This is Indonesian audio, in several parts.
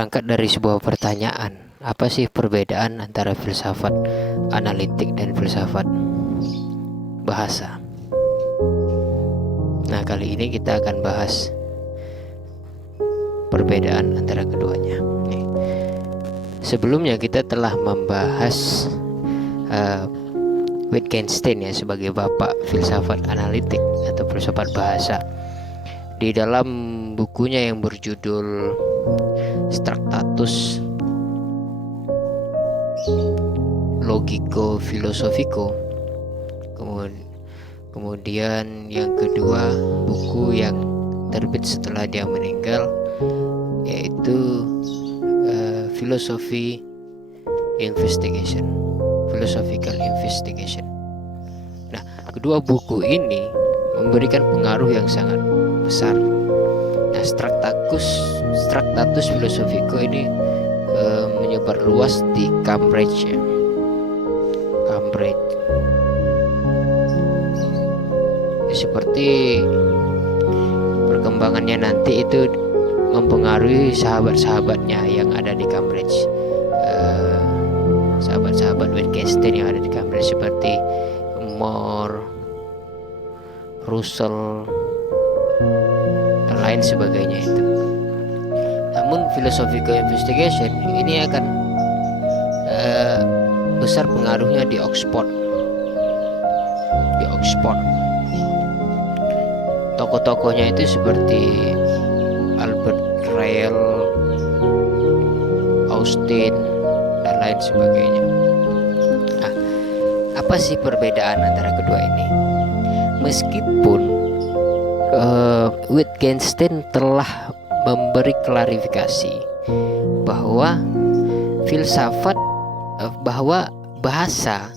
berangkat dari sebuah pertanyaan, apa sih perbedaan antara filsafat analitik dan filsafat bahasa? Nah, kali ini kita akan bahas perbedaan antara keduanya. Nih. Sebelumnya kita telah membahas Wittgenstein ya sebagai bapak filsafat analitik atau filsafat bahasa di dalam bukunya yang berjudul Tractatus Logico Philosophico. Kemudian yang kedua, buku yang terbit setelah dia meninggal, yaitu Philosophical Investigation. Nah, kedua buku ini memberikan pengaruh yang sangat besar. Nah, Tractatus Philosophico ini menyebar luas di Cambridge ya. Seperti perkembangannya nanti itu mempengaruhi sahabat-sahabatnya yang ada di Cambridge, sahabat-sahabat Wittgenstein yang ada di Cambridge seperti More, Russell dan lain sebagainya itu. Namun philosophical investigation ini akan besar pengaruhnya di Oxford. Tokoh-tokohnya itu seperti Albert Crail, Austin dan lain sebagainya. Nah, apa sih perbedaan antara kedua ini? Meskipun Wittgenstein telah memberi klarifikasi bahwa bahwa bahasa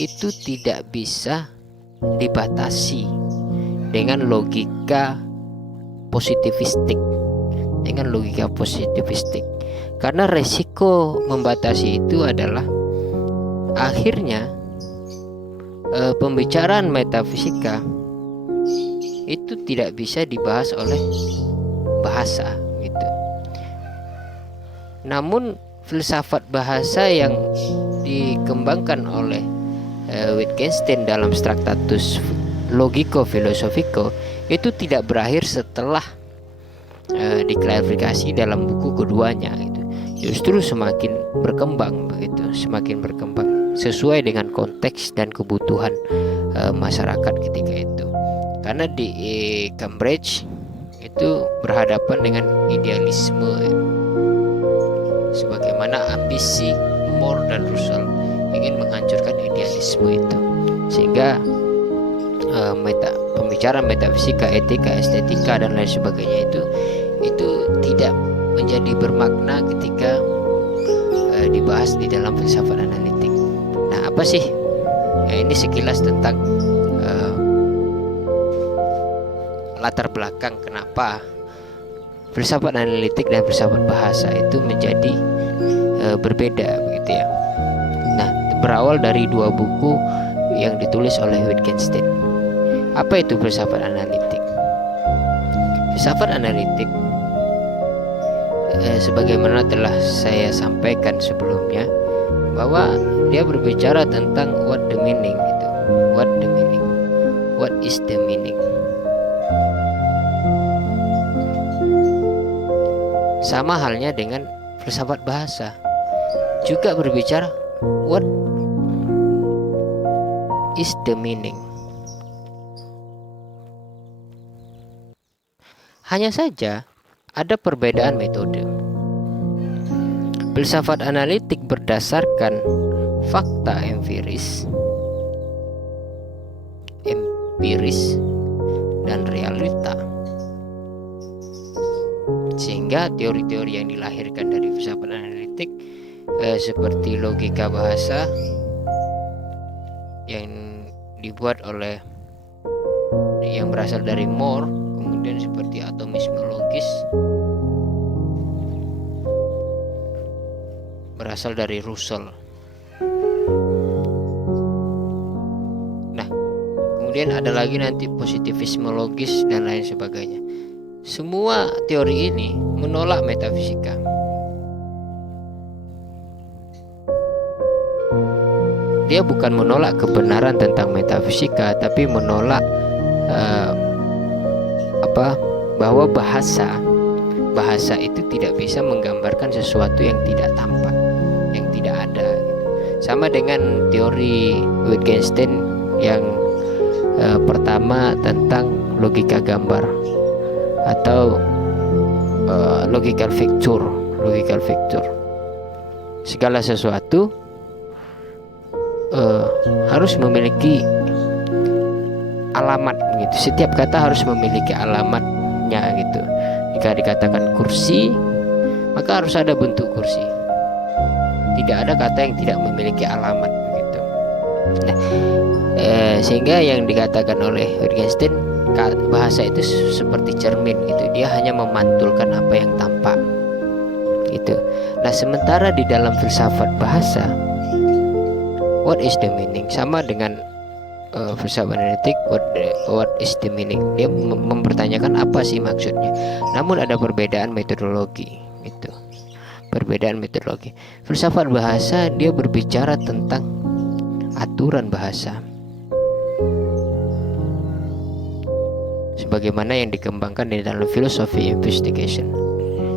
itu tidak bisa dibatasi dengan logika positivistik, karena resiko membatasi itu adalah akhirnya pembicaraan metafisika itu tidak bisa dibahas oleh bahasa gitu. Namun filsafat bahasa yang dikembangkan oleh Wittgenstein dalam Tractatus Logico Philosophico itu tidak berakhir setelah diklarifikasi dalam buku keduanya gitu. Justru semakin berkembang sesuai dengan konteks dan kebutuhan masyarakat ketika itu. Karena di Cambridge itu berhadapan dengan idealisme sebagaimana ambisi More dan Russell ingin menghancurkan idealisme itu, sehingga pembicaraan metafisika, etika, estetika dan lain sebagainya itu tidak menjadi bermakna ketika dibahas di dalam filsafat analitik. Nah, apa sih? Ya, ini sekilas tentang latar belakang kenapa filsafat analitik dan filsafat bahasa itu menjadi berbeda begitu ya. Nah, berawal dari dua buku yang ditulis oleh Wittgenstein. Apa itu filsafat analitik? Filsafat analitik sebagaimana telah saya sampaikan sebelumnya, bahwa dia berbicara tentang what is the meaning. Sama halnya dengan filsafat bahasa, juga berbicara what is the meaning. Hanya saja ada perbedaan metode. Filsafat analitik berdasarkan fakta empiris dan realita, sehingga teori-teori yang dilahirkan dari filsafat analitik seperti logika bahasa yang dibuat oleh yang berasal dari More, kemudian seperti atomisme logis berasal dari Russell. Nah, kemudian ada lagi nanti positivisme logis dan lain sebagainya. Semua teori ini menolak metafisika. dia bukan menolak kebenaran tentang metafisika, tapi menolak bahwa bahasa itu tidak bisa menggambarkan sesuatu yang tidak tampak, yang tidak ada gitu. Sama dengan teori Wittgenstein yang pertama tentang logika gambar atau logical picture. Segala sesuatu harus memiliki alamat gitu. Setiap kata harus memiliki alamatnya gitu. Jika dikatakan kursi, maka harus ada bentuk kursi. Tidak ada kata yang tidak memiliki alamat gitu. Nah, sehingga yang dikatakan oleh Wittgenstein, bahasa itu seperti cermin gitu. Dia hanya memantulkan apa yang tampak gitu. Nah, sementara di dalam filsafat bahasa, what is the meaning? Sama dengan filsafat analitik, what is the meaning? Dia mempertanyakan apa sih maksudnya. Namun ada perbedaan metodologi gitu. Perbedaan metodologi. Filsafat bahasa dia berbicara tentang aturan bahasa, sebagaimana yang dikembangkan di dalam filosofi investigation.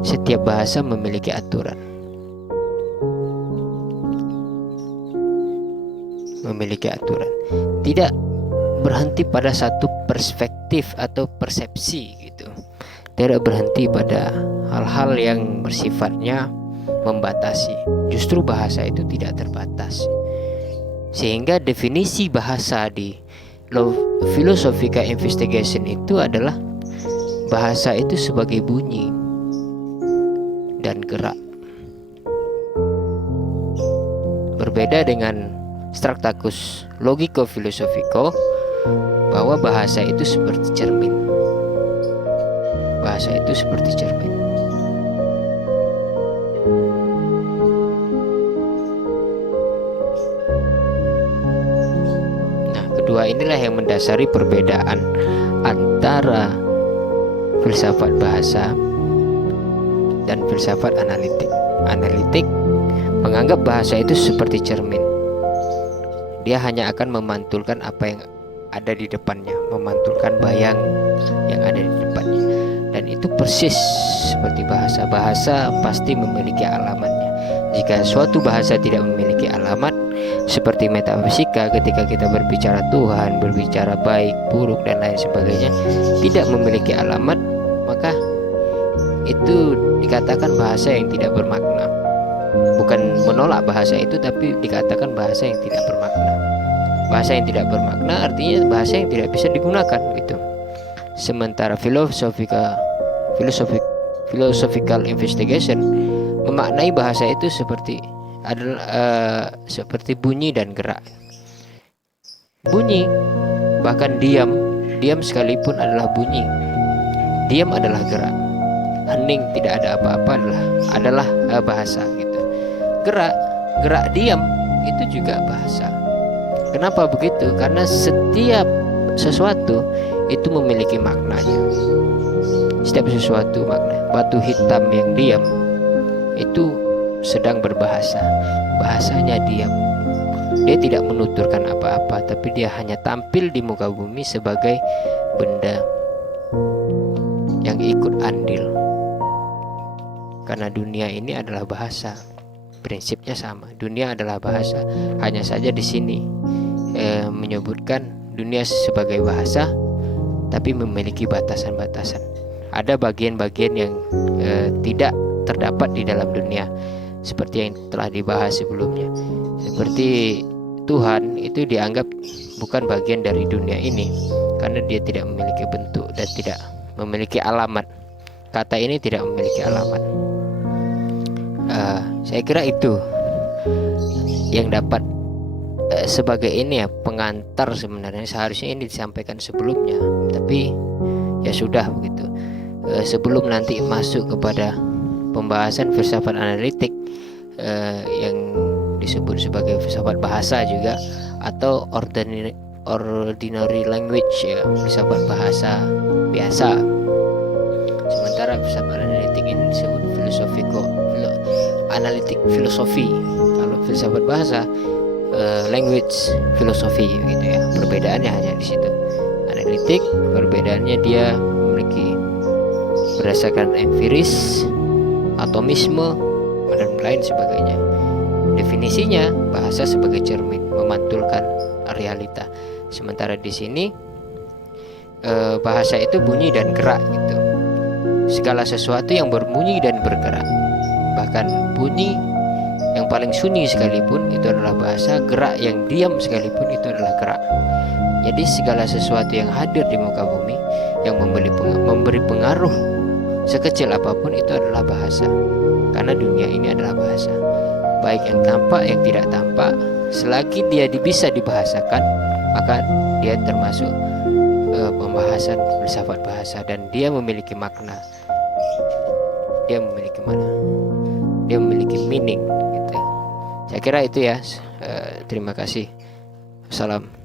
Setiap bahasa memiliki aturan, tidak berhenti pada satu perspektif atau persepsi gitu, tidak berhenti pada hal-hal yang bersifatnya membatasi. Justru bahasa itu tidak terbatas, sehingga definisi bahasa di Philosophical Investigation itu adalah bahasa itu sebagai bunyi dan gerak. Berbeda dengan Tractatus Logico-Philosophico, bahwa bahasa itu seperti cermin. Bahasa itu seperti cermin. Nah, kedua inilah yang mendasari perbedaan antara filsafat bahasa dan filsafat analitik. Analitik menganggap bahasa itu seperti cermin. Dia hanya akan memantulkan apa yang ada di depannya, memantulkan bayang yang ada di depannya. Dan itu persis seperti bahasa. Bahasa pasti memiliki alamatnya. Jika suatu bahasa tidak memiliki alamat, seperti metafisika, ketika kita berbicara Tuhan, berbicara baik, buruk, dan lain sebagainya, tidak memiliki alamat, maka itu dikatakan bahasa yang tidak bermakna. Bukan menolak bahasa itu, tapi dikatakan bahasa yang tidak bermakna. Bahasa yang tidak bermakna artinya bahasa yang tidak bisa digunakan gitu. Sementara philosophical investigation memaknai bahasa itu seperti bunyi dan gerak. Bunyi, bahkan diam sekalipun adalah bunyi. Diam adalah gerak. Hening, tidak ada apa-apa adalah bahasa gitu. Gerak diam itu juga bahasa. Kenapa begitu? Karena setiap sesuatu itu memiliki maknanya. Setiap sesuatu makna. Batu hitam yang diam itu sedang berbahasa. Bahasanya diam. Dia tidak menuturkan apa-apa, tapi dia hanya tampil di muka bumi sebagai benda yang ikut andil. Karena dunia ini adalah bahasa. Prinsipnya sama, dunia adalah bahasa. Hanya saja di sini menyebutkan dunia sebagai bahasa, tapi memiliki batasan-batasan. Ada bagian-bagian yang tidak terdapat di dalam dunia, seperti yang telah dibahas sebelumnya. Seperti Tuhan itu dianggap bukan bagian dari dunia ini, karena dia tidak memiliki bentuk dan tidak memiliki alamat. Kata ini tidak memiliki alamat. Saya kira itu yang dapat sebagai ini ya, pengantar. Sebenarnya seharusnya ini disampaikan sebelumnya, tapi ya sudah begitu. Sebelum nanti masuk kepada pembahasan filsafat analitik yang disebut sebagai filsafat bahasa juga, atau ordinary language ya, filsafat bahasa biasa. Sementara filsafat analitik ini disebut analitik filosofi. Kalau filsafat bahasa language filosofi gitu ya. Perbedaannya hanya di situ. Analitik perbedaannya dia memiliki berdasarkan empiris, atomisme dan lain sebagainya. Definisinya bahasa sebagai cermin memantulkan realita. Sementara di sini bahasa itu bunyi dan gerak gitu. Segala sesuatu yang berbunyi dan bergerak. Bahkan bunyi yang paling sunyi sekalipun itu adalah bahasa, gerak yang diam sekalipun itu adalah gerak. Jadi segala sesuatu yang hadir di muka bumi yang memberi pengaruh sekecil apapun itu adalah bahasa. Karena dunia ini adalah bahasa. Baik yang tampak yang tidak tampak, selagi dia bisa dibahasakan, maka dia termasuk pembahasan filsafat bahasa, dan dia memiliki makna. Dia memiliki mana? Dia memiliki meaning gitu. Saya kira itu ya. Terima kasih. Salam.